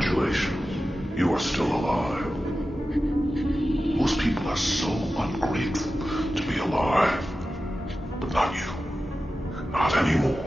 Congratulations, you are still alive. Most people are so ungrateful to be alive, but not you. Not anymore.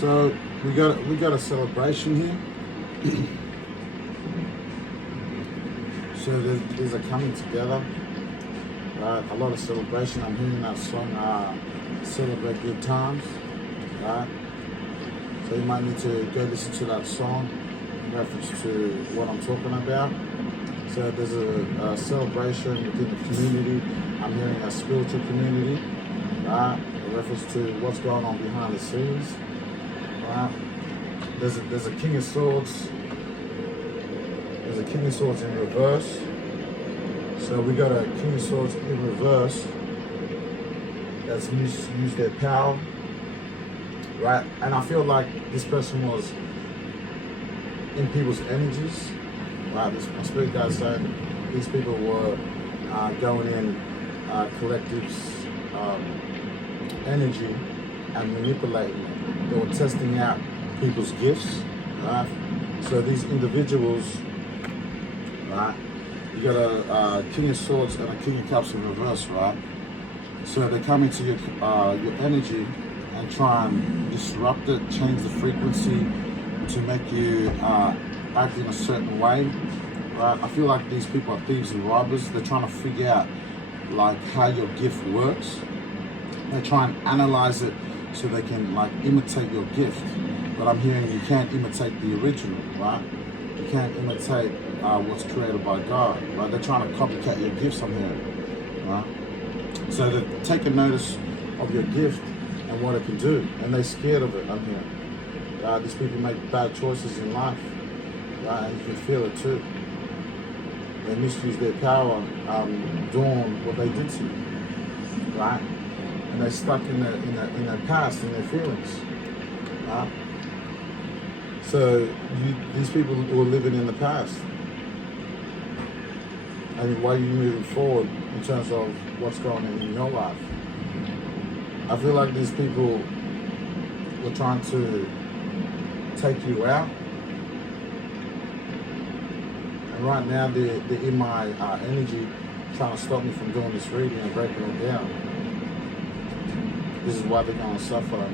So we got a celebration here. So there's a coming together, right? A lot of celebration. I'm hearing that song, "Celebrate Good Times," right? So you might need to go listen to that song in reference to what I'm talking about. So there's a celebration within the community. I'm hearing a spiritual community, right? In reference to what's going on behind the scenes. There's a King of Swords. There's a King of Swords in reverse. So we got a King of Swords in reverse that's used their power, right? And I feel like this person was in people's energies, right? My spirit guide said these people were going in collective's energy and manipulating it. They were testing out people's gifts, right? So these individuals, right? You got a King of Swords and a King of Cups in reverse, right? So they come into your energy and try and disrupt it, change the frequency to make you act in a certain way, right? I feel like these people are thieves and robbers. They're trying to figure out like how your gift works. They try and analyze it so they can like imitate your gift. But I'm hearing you can't imitate the original, right? You can't imitate what's created by God, right? They're trying to copycat your gifts, I'm hearing, right? So they're taking notice of your gift and what it can do, and they're scared of it, I'm hearing. These people make bad choices in life, right? And you can feel it too. They misuse their power, doing what they did to you, right? And they're stuck in their past, in their feelings, right? So these people were living in the past. And why are you moving forward in terms of what's going on in your life? I feel like these people were trying to take you out. And right now they're in my energy trying to stop me from doing this reading and breaking it down. This is why they're going to suffer.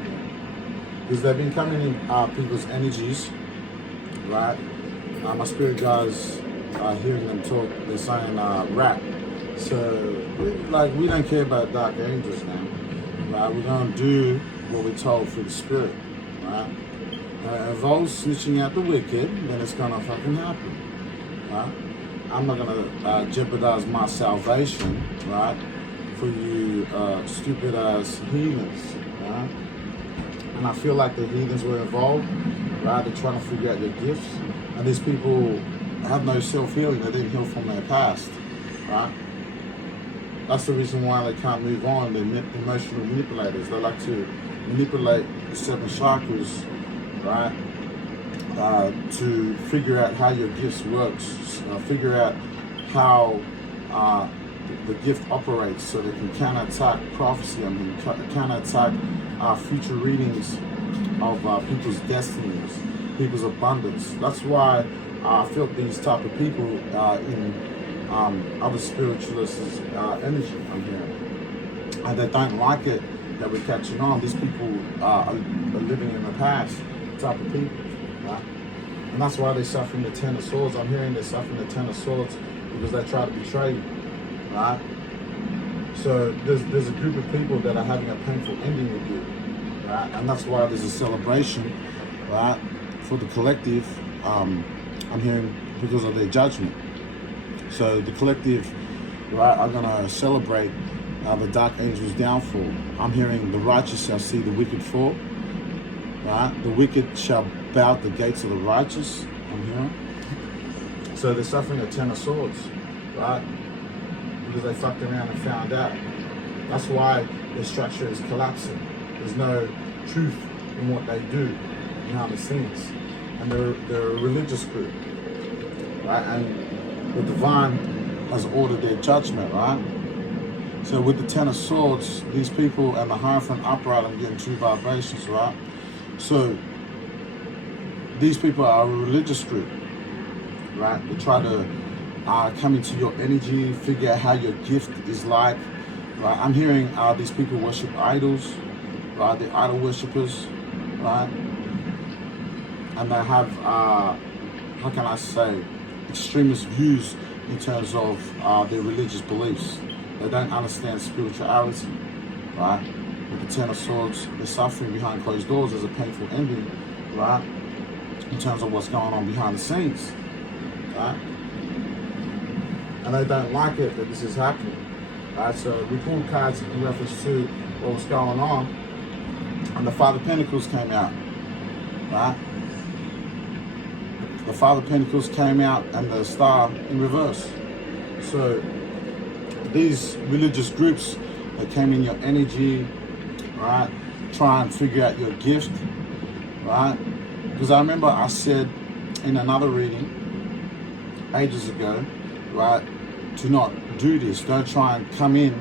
Because they've been coming in people's energies, right? My spirit guys are hearing them talk. They're saying rap. So, we don't care about dark angels now, right? We're going to do what we're told through the spirit, right? If I was snitching out the wicked, then it's going to fucking happen, right? I'm not going to jeopardize my salvation, right? For you stupid ass heathens, right? And I feel like the heathens were involved, right? They're trying to figure out their gifts. And these people have no self-healing. They didn't heal from their past, right? That's the reason why they can't move on. They're emotional manipulators. They like to manipulate the 7 chakras, right? To figure out how your gifts works, figure out how the gift operates, so they can counterattack prophecy. I mean, counterattack future readings of people's destinies, people's abundance. That's why I feel these type of people in other spiritualists' energy from here. And they don't like it that we're catching on. These people are living in the past type of people, right? And that's why they're suffering the Ten of Swords. I'm hearing they're suffering the Ten of Swords because they try to betray you, right? So there's a group of people that are having a painful ending with you, right? And that's why there's a celebration, right, for the collective. I'm hearing because of their judgment. So the collective, right, are gonna celebrate the dark angel's downfall. I'm hearing the righteous shall see the wicked fall, right? The wicked shall bow at the gates of the righteous. I'm hearing. So they're suffering a Ten of Swords, right? Because they fucked around and found out. That's why their structure is collapsing. There's no truth in what they do behind the scenes. And they're a religious group, right? And the divine has ordered their judgment, right? So with the Ten of Swords, these people and the Hierophant upright, I'm getting two vibrations, right? So these people are a religious group, right? They try to come into your energy, figure out how your gift is like, right? I'm hearing these people worship idols, right? They're idol worshippers, right? And they have, how can I say, extremist views in terms of their religious beliefs. They don't understand spirituality, right? With the Ten of Swords, they're suffering behind closed doors. There's a painful ending, right? In terms of what's going on behind the scenes, right? And they don't like it that this is happening, right? So we pulled cards in reference to what was going on, and the Five of Pentacles came out, right? The Five of Pentacles came out and the Star in reverse. So these religious groups that came in your energy, right, try and figure out your gift, right? Because I remember I said in another reading ages ago, right, to not do this. Don't try and come in,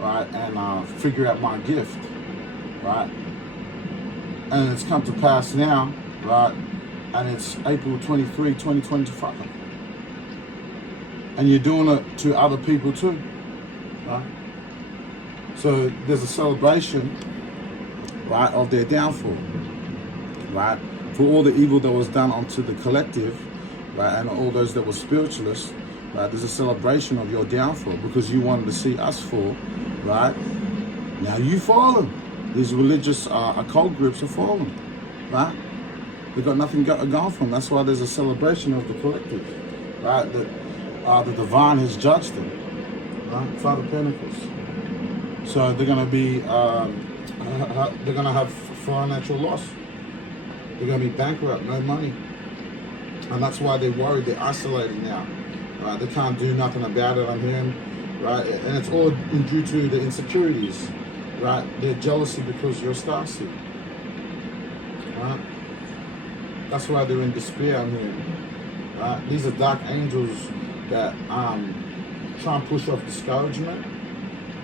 right, and figure out my gift, right? And it's come to pass now, right? And it's April 23, 2025. And you're doing it to other people too, right? So there's a celebration, right, of their downfall, right? For all the evil that was done onto the collective, right, and all those that were spiritualists, right? There's a celebration of your downfall because you wanted to see us fall, right? Now you've fallen. These religious occult groups are fallen, right? They've got nothing going for them. That's why there's a celebration of the collective, right? That the divine has judged them, right? Five of Pentacles. So they're going to be, they're going to have financial loss. They're going to be bankrupt, no money. And that's why they're worried. They're isolating now, right? They can't do nothing about it, I'm hearing, right? And it's all due to the insecurities, right? Their jealousy because you're a starseed, right? That's why they're in despair, I'm hearing, right? These are dark angels that try and push off discouragement,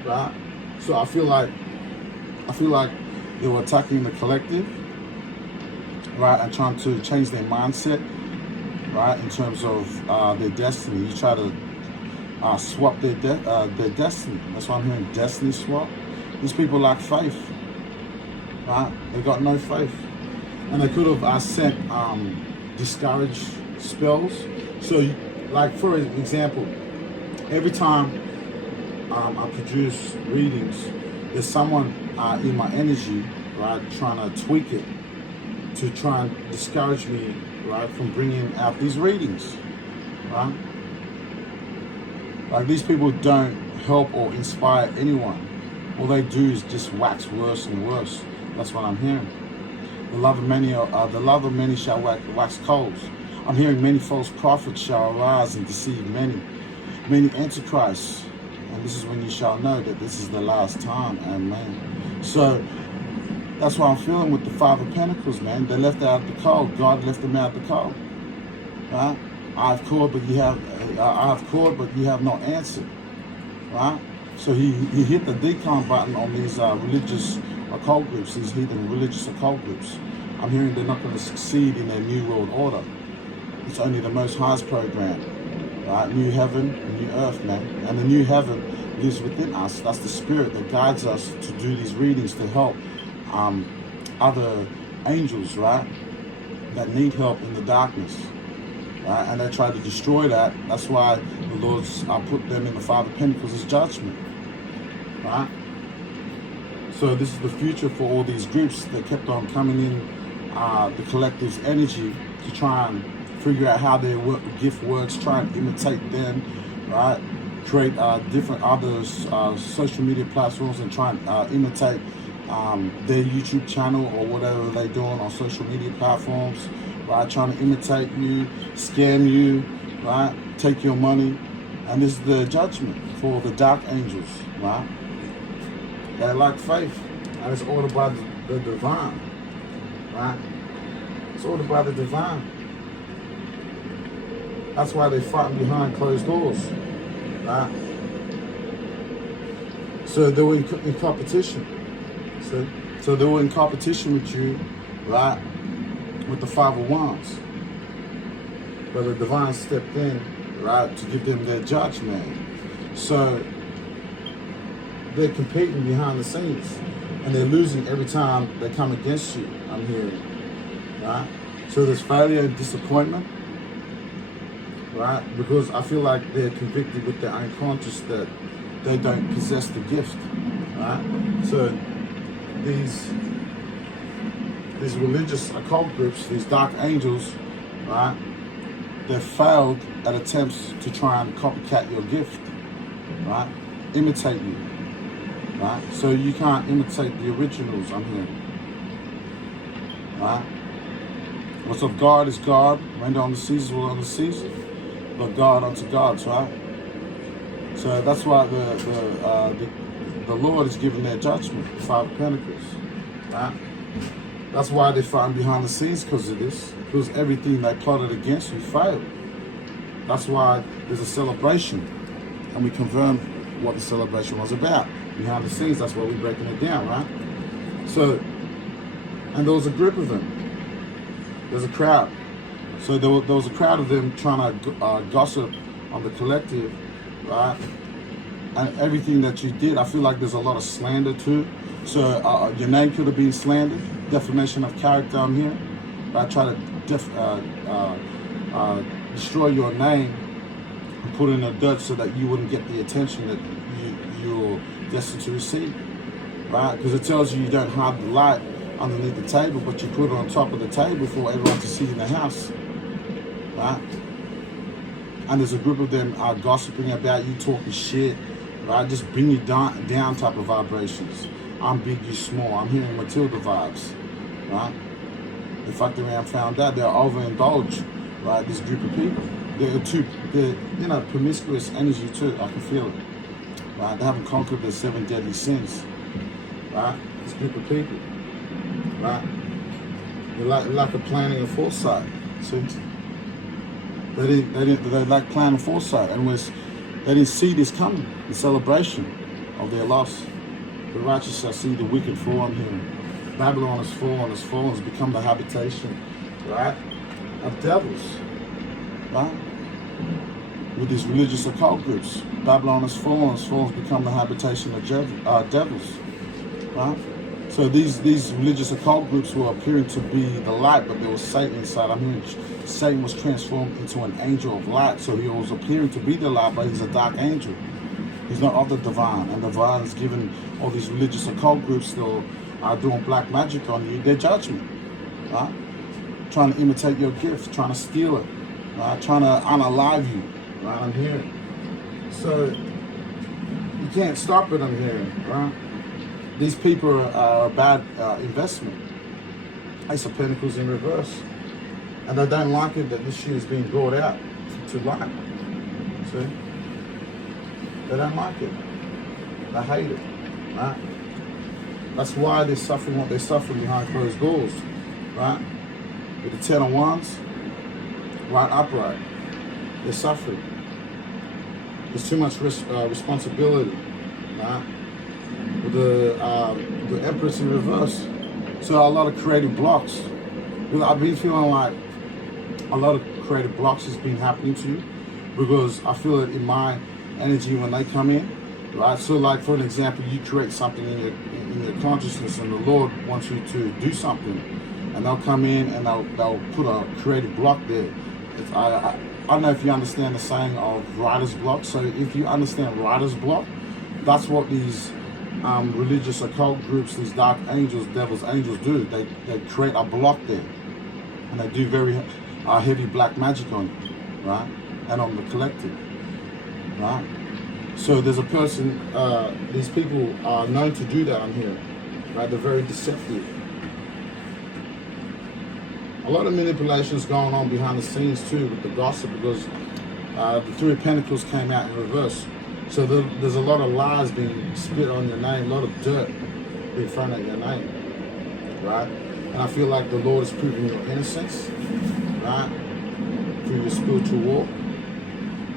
right? So I feel like they were attacking the collective, right, and trying to change their mindset, right, in terms of their destiny. You try to swap their destiny. That's why I'm hearing destiny swap. These people lack faith, right? They got no faith, and they could have sent discouraged spells. So, like for example, every time I produce readings, there's someone in my energy, right, trying to tweak it to try and discourage me, right, from bringing out these readings, right? Like these people don't help or inspire anyone. All they do is just wax worse and worse. That's what I'm hearing. The love of many shall wax coals. I'm hearing many false prophets shall arise and deceive many antichrists. And this is when you shall know that this is the last time. Amen. So that's what I'm feeling with the Five of Pentacles, man. They left out the cold. God left them out the cold. Right? I've called, but you have not answered. Right? So he hit the decline button on these religious occult groups, these heathen religious occult groups. I'm hearing they're not going to succeed in their new world order. It's only the Most High's program. Right? New heaven, new earth, man. And the new heaven lives within us. That's the spirit that guides us to do these readings to help other angels, right? that need help in the darkness, right? And they try to destroy that. That's why the Lord's put them in the Five of Pentacles as judgment, right? So this is the future for all these groups that kept on coming in the collective's energy to try and figure out how their gift works, try and imitate them, right? Create different other social media platforms and try and imitate their YouTube channel or whatever they're doing on social media platforms, right? Trying to imitate you, scam you, right? Take your money. And this is the judgment for the dark angels, right? They lack faith, and it's ordered by the divine, right? It's ordered by the divine. That's why they're fighting behind closed doors, right? So they were in competition. So they were in competition with you, right? With the Five of Wands. But the divine stepped in, right, to give them their judgment. So they're competing behind the scenes, and they're losing every time they come against you, I'm hearing, right? So there's failure and disappointment, right? Because I feel like they're convicted with their unconscious that they don't possess the gift, right? So these religious occult groups, these dark angels, right? They've failed at attempts to try and copycat your gift, right? Imitate you, right? So you can't imitate the originals, I'm hearing, right? What's of God is God. Render unto Caesar what unto Caesar, but God unto God's, right? So that's why the Lord is giving their judgment, the Five of Pentacles, right? That's why they're fighting behind the scenes, because of this. Because everything they plotted against you failed. That's why there's a celebration. And we confirm what the celebration was about. Behind the scenes, that's why we're breaking it down, right? So, and there was a group of them. There's a crowd. So there was a crowd of them trying to gossip on the collective, right? And everything that you did, I feel like there's a lot of slander too. So your name could have been slandered, defamation of character, I'm here. Right? Try to destroy your name and put it in the dirt so that you wouldn't get the attention that you're destined to receive, right? Because it tells you don't hide the light underneath the table, but you put it on top of the table for everyone to see in the house, right? And there's a group of them gossiping about you, talking shit, right? Just bring you down type of vibrations. I'm big, you small. I'm hearing Matilda vibes, right? They fucked around, found out they're overindulged, right? This group of people. They're promiscuous energy too. I can feel it, right? They haven't conquered their 7 deadly sins, right? This group of people, right? They lack a planning and foresight. See, they lack plan and foresight, and they didn't see this coming. The celebration of their loss. The righteous shall see the wicked fall on him. Babylon has fallen, has become the habitation, right, of devils, right? With these religious occult groups, Babylon has fallen, has become the habitation of devils, right? So these religious occult groups were appearing to be the light, but there was Satan inside. I mean, Satan was transformed into an angel of light, so he was appearing to be the light, but he's a dark angel. He's not of the divine, and the divine is giving all these religious occult groups still doing black magic on you, their judgment, right? Trying to imitate your gift, trying to steal it, right? Trying to unalive you, right? I'm hearing. So you can't stop it, I'm hearing, right? These people are a bad investment. Ace of Pentacles in reverse. And they don't like it that this shit is being brought out to light. See? They don't like it. They hate it, right? That's why they're suffering what they're suffering behind closed doors, right? With the 10 of Wands, right upright. They're suffering. There's too much responsibility, right? With the Empress in reverse. So a lot of creative blocks. I've been feeling like a lot of creative blocks has been happening to you, because I feel it in my energy when they come in, right? So like, for an example, you create something in your consciousness, and the Lord wants you to do something, and and they'll come in and they'll put a creative block there. I don't know if you understand the saying of writer's block. So if you understand writer's block, that's what these religious occult groups, these dark angels, devil's angels do. They create a block there, and they do very heavy black magic on you, right? And on the collective, right? So there's a person, these people are known to do that on here, right? They're very deceptive. A lot of manipulations going on behind the scenes too with the gossip, because the Three of Pentacles came out in reverse. So there's a lot of lies being spit on your name, a lot of dirt being thrown at your name, right? And I feel like the Lord is proving your innocence, right? Through your spiritual walk.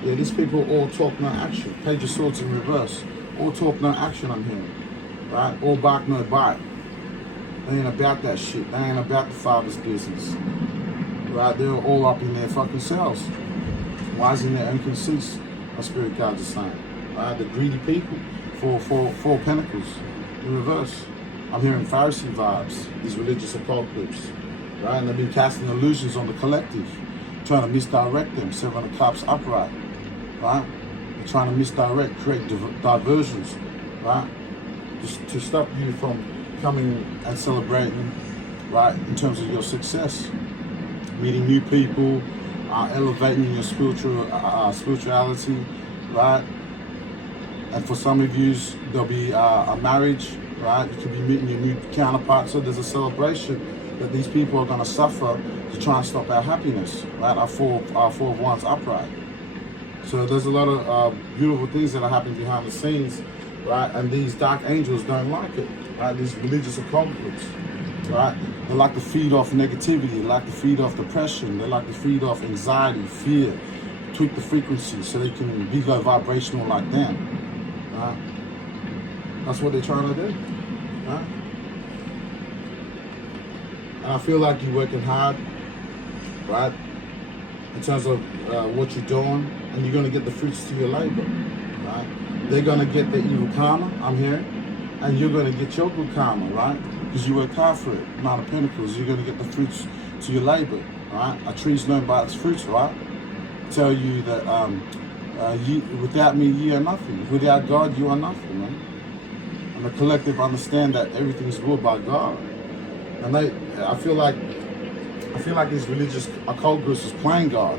Yeah, these people all talk, no action. Page of Swords in reverse. All talk, no action, I'm hearing, right? All bark, no bite. They ain't about that shit. They ain't about the Father's business, right? They're all up in their fucking selves, wise in their own conceits, my spirit guides are saying. Right? The greedy people, four pentacles in reverse. I'm hearing Pharisee vibes, these religious occult groups, right? And they've been casting illusions on the collective, trying to misdirect them. Seven of Cups upright, right? They're trying to misdirect, create diversions, right? Just to stop you from coming and celebrating, right, in terms of your success, meeting new people, elevating your spirituality, right? And for some of you, there'll be a marriage, right? You could be meeting your new counterpart. So there's a celebration that these people are going to suffer to try and stop our happiness, right? Our four of Wands upright. So there's a lot of beautiful things that are happening behind the scenes, right? And these dark angels don't like it, right? These religious occult groups, right? They like to feed off negativity. They like to feed off depression. They like to feed off anxiety, fear, tweak the frequency so they can be low vibrational like them, right? That's what they're trying to do, right? And I feel like you're working hard, right? In terms of what you're doing, and you're going to get the fruits to your labor, right? They're going to get the evil karma, I'm hearing, and you're going to get your good karma, right? Because you work hard for it. Nine of Pentacles, you're going to get the fruits to your labor, right? A tree's known by its fruits, right? Tell you that without me, you are nothing. Without God, you are nothing, man. And the collective understand that everything is ruled by God. And I feel like these religious occult groups is playing God,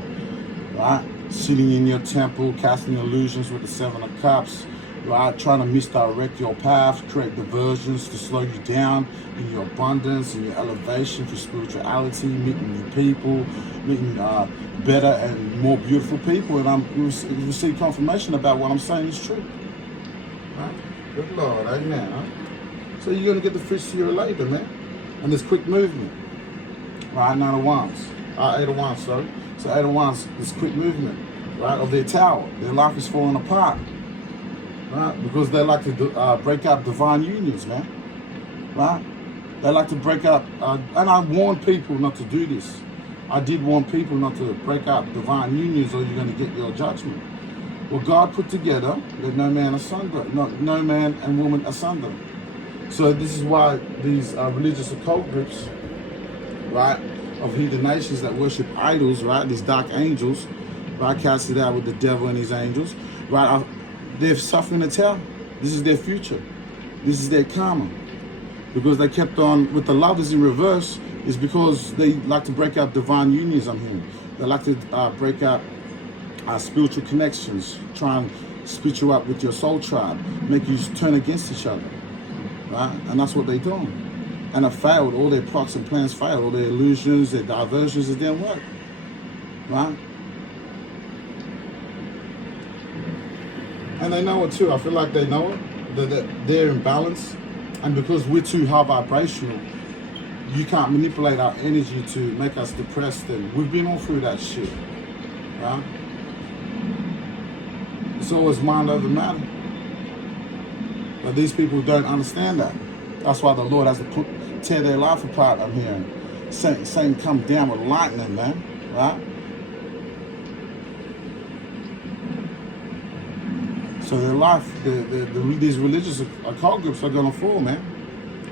right? Sitting in your temple, casting illusions with the Seven of Cups, right? Trying to misdirect your path, create diversions to slow you down in your abundance, in your elevation for spirituality, meeting new people, meeting better and more beautiful people. And you receive confirmation about what I'm saying is true, right? Good Lord, amen, right? So you're going to get the fruits to your labor, man. And there's quick movement, right? Nine of Wands, Eight of Wands, sorry. So Eight of Wands, this quick movement, right, of their tower. Their life is falling apart, right? Because they like to break up divine unions, man, right? They like to break up, and I warn people not to do this. I did warn people not to break up divine unions or you're going to get your judgment. Well, God put together, let no man asunder, no man and woman asunder. So this is why these religious occult groups, right, of heathen nations that worship idols, right, these dark angels, right, casted out with the devil and his angels, right, they're suffering a tell. This is their future. This is their karma. Because they kept on with the lovers in reverse is because they like to break up divine unions, I'm hearing. They like to break up spiritual connections, try and split you up with your soul tribe, make you turn against each other, right? And that's what they're doing. And it failed. All their plots and plans failed. All their illusions, their diversions, it didn't work, right? And they know it too. I feel like they know it, that they're in balance. And because we're too high vibrational, you can't manipulate our energy to make us depressed. And we've been all through that shit, right? It's always mind over matter. But these people don't understand that. That's why the Lord has to tear their life apart, I'm hearing. Satan come down with lightning, man, right? So their life, these religious occult groups are going to fall, man.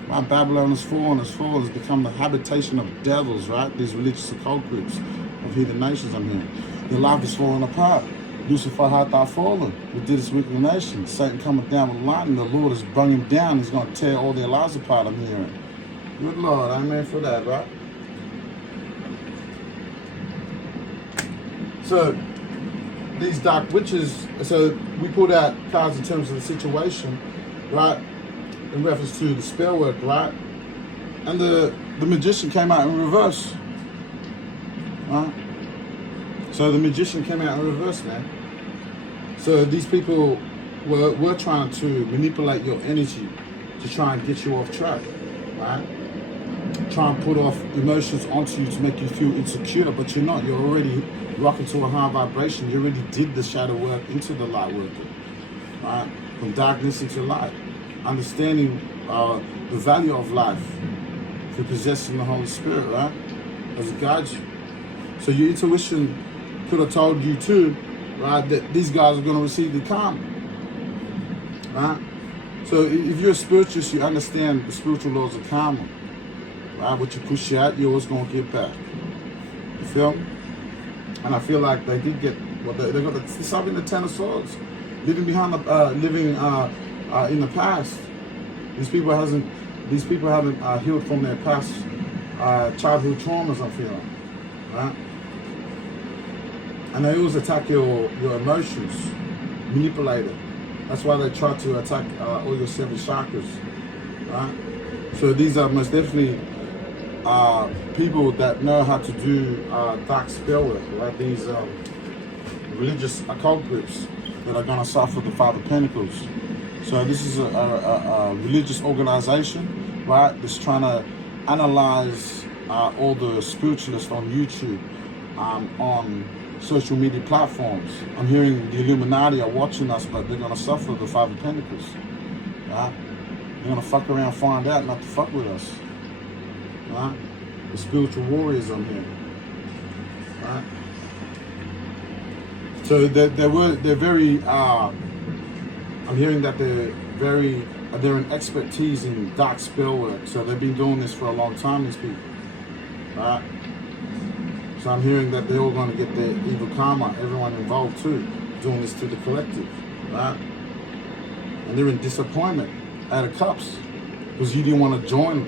Right? Babylon has fallen, has become the habitation of devils, right? These religious occult groups of heathen nations, I'm hearing. Their life is falling apart. Lucifer hath thou fallen. We did this wicked nation. Satan cometh down with lightning. The Lord has brung him down. He's going to tear all their lives apart, I'm hearing. Good Lord, amen for that, right? So, these dark witches, so we pulled out cards in terms of the situation, right? In reference to the spell work, right? And the magician came out in reverse, right? So the magician came out in reverse, man. So these people were trying to manipulate your energy to try and get you off track, right? Try and put off emotions onto you to make you feel insecure, but you're not. You're already rocking to a high vibration. You already did the shadow work into the light work, right? From darkness into light. Understanding the value of life through possessing the Holy Spirit, right? As it guides you. So your intuition could have told you too, right, that these guys are going to receive the karma, right? So if you're a spiritualist, you understand the spiritual laws of karma, right? What you push out, you're always going to get back. You feel me? And I feel like they did get what they got. It's having the Ten of Swords, living behind the in the past. These people haven't healed from their past childhood traumas, I'm feeling, right? And they always attack your emotions, manipulate it. That's why they try to attack all your 7 chakras, right? So these are most definitely people that know how to do dark spell work, right? These religious occult groups that are going to suffer the Five of Pentacles. So this is a religious organization, right, that's trying to analyze all the spiritualists on YouTube, on social media platforms. I'm hearing the Illuminati are watching us, but they're going to suffer the Five of Pentacles, right? They're going to fuck around, find out not to fuck with us, right? The spiritual warriors on here, right? So they're very, I'm hearing that they're an expertise in dark spell work. So they've been doing this for a long time, these people, right? So I'm hearing that they're all going to get their evil karma, everyone involved too, doing this to the collective, right? And they're in disappointment out of cups because you didn't want to join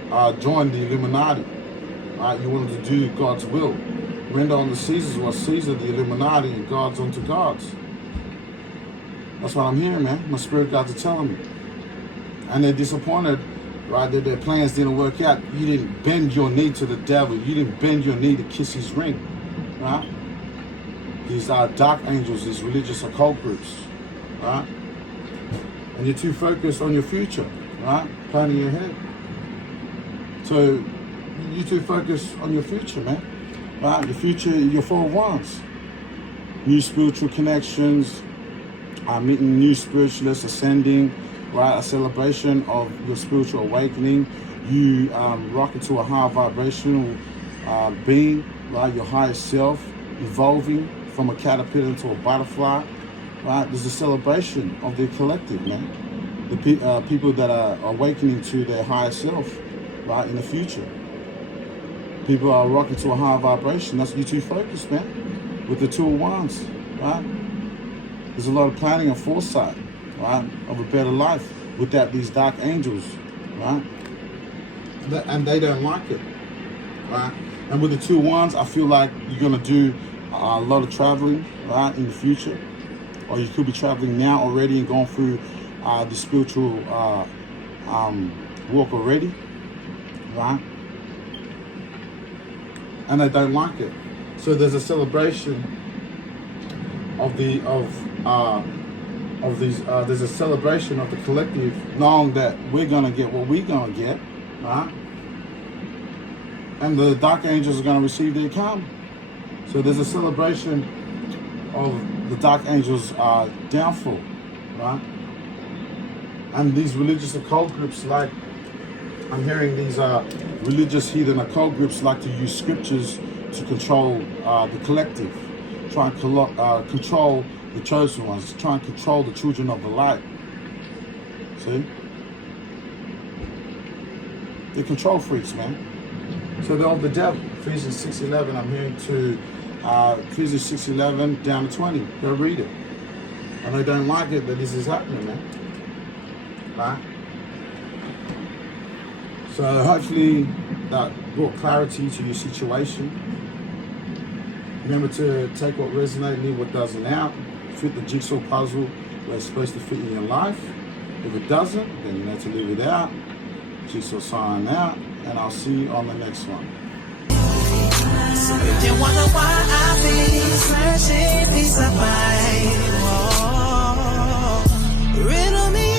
the Illuminati, right? You wanted to do God's will. Render unto Caesar what Caesar, the Illuminati, and God's unto gods. That's what I'm hearing, man. My spirit guides are telling me. And they're disappointed, right, that their plans didn't work out. You didn't bend your knee to the devil. You didn't bend your knee to kiss his ring, right? These are dark angels, these religious occult groups, right? And you're too focused on your future, right? Planning your head. So you're too focused on your future, man. Right? Your future, your 4 of Wands. New spiritual connections, meeting new spiritualists, ascending, right? A celebration of your spiritual awakening. You rock into a high vibrational being, right? Your higher self, evolving from a caterpillar into a butterfly, right? There's a celebration of the collective, man. The people that are awakening to their higher self, right, in the future. People are rocking to a high vibration. That's you too focused, man. With the 2 of Wands, right? There's a lot of planning and foresight, right, of a better life without these dark angels, right? And they don't like it, right? And with the 2 of Wands, I feel like you're gonna do a lot of traveling, right, in the future, or you could be traveling now already and going through the spiritual walk already, right? And they don't like it. So there's a celebration of these. There's a celebration of the collective, knowing that we're gonna get what we're gonna get, right? And the dark angels are gonna receive their karma. So there's a celebration of the dark angels' downfall, right? And these religious occult groups, like I'm hearing these religious heathen occult groups like to use scriptures to control the collective, try and control the chosen ones, try and control the children of the light. See? They're control freaks, man. So they're of the devil. Ephesians 6:11, I'm hearing to Ephesians 6:11 down to 20. Go read it. And I don't like it that this is happening, man. Right? So hopefully that brought clarity to your situation. Remember to take what resonates, leave what doesn't out. Fit the jigsaw puzzle where it's supposed to fit in your life. If it doesn't, then you need to leave it out. Jigsaw sign out, and I'll see you on the next one. So if you wonder why I've been searching peace of mind, riddle me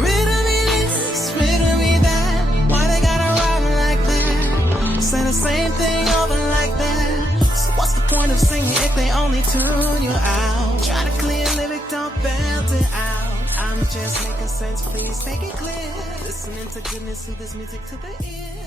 this, riddle me that. Why they gotta rhyme like that? Say the same thing over like that. So what's the point of singing if they only tune you out? Try to clear lyric, don't belt it out. I'm just making sense, please make it clear. Listening to goodness, through this music to the ear.